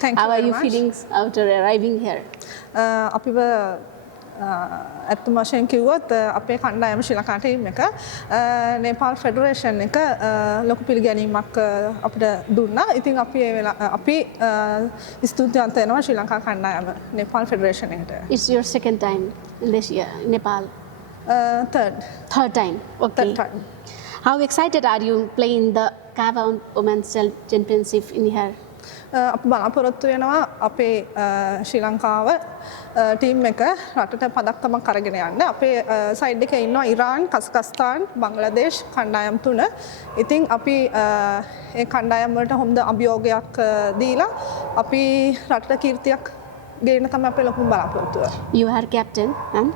Thank you How are very you much. feeling after arriving here? අපිව ඇත්ත වශයෙන් කිව්වොත් අපේ කණ්ඩායම ශ්‍රී ලංකා ටීම් එක නේපාල් ෆෙඩරේෂන් එක ලොකු පිළිගැනීමක් අපිට දුන්නා. ඉතින් අපි ඒ වෙලාව අපි ස්තුතිවන්ත වෙනවා ශ්‍රී ලංකා කණ්ඩායම නේපාල් ෆෙඩරේෂන් එකට. It's your second time in this year, Nepal. Third. Third time. Okay. Third time. How excited are you playing the Kava Women's Championship in here? අපි බලාපොරොත්තු වෙනවා අපේ ශ්‍රී ලංකාව ටීම් එක රටට පදක්කමක් අරගෙන යන්න. අපේ සයිඩ් එකේ ඉන්නවා ඉරාන්, කසකස්තාන්, බංග්ලාදේශ් කණ්ඩායම් තුන. ඉතින් අපි ඒ කණ්ඩායම් වලට හොඳ අභියෝගයක් දීලා අපි රටට කීර්තියක් ගේන්න තමයි අපේ ලොකුම බලාපොරොත්තුව. You are captain, and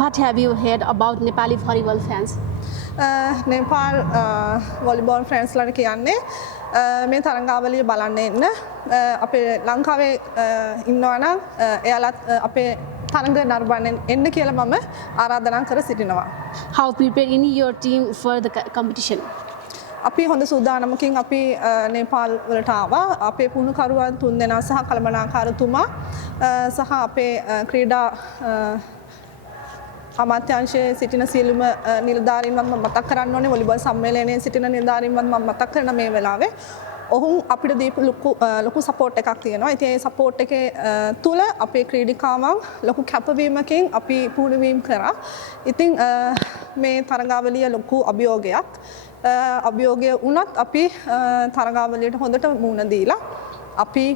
what have you heard about Nepali volleyball fans? Nepal volleyball ෆ්‍රැන්ස්ලාට කියන්නේ මේ තරඟාවලිය බලන්න එන්න. අපේ ලංකාවේ ඉන්නවා නම් එයාලත් අපේ තරඟ නරඹන්න එන්න කියලා මම ආරාධනා කර සිටිනවා. How preparing your team for the competition? අපි හොඳ සූදානමකින් අපි නේපාල් වලට ආවා. අපේ පුහුණුකරුවන් 3 දෙනා සහ කළමනාකාරතුමා සහ අපේ ක්‍රීඩා අමාත්‍යාංශයේ සිටින සියලුම නිලධාරීන්වත් මම මතක් කරන්න ඕනේ. වොලිබෝල් සම්මේලනයේ සිටින නිලධාරීන්වත් මම මතක් කරන මේ වෙලාවේ ඔවුන් අපිට දීපු ලොකු සපෝට් එකක් තියෙනවා. ඉතින් ඒ සපෝට් එකේ තුල අපේ ක්‍රීඩිකාවන් ලොකු කැපවීමකින් අපි පුහුණුවීම් කරා. ඉතින් මේ තරඟාවලිය ලොකු අභියෝගයක්. අභියෝගය වුණත් අපි තරඟාවලියට හොඳට මුහුණ දීලා අපි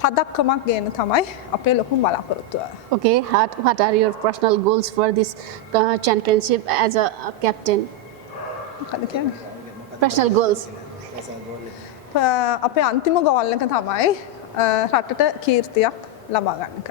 පදක්කමක් ගේන්න තමයි අපේ ලොකුම බලාපොරොත්තුව. Okay, what are your personal goals for this championship as a captain? මොකද කියන්නේ? Personal goals. අපේ අන්තිම ගෝල් එක තමයි රටට කීර්තියක් ලබා ගන්න එක.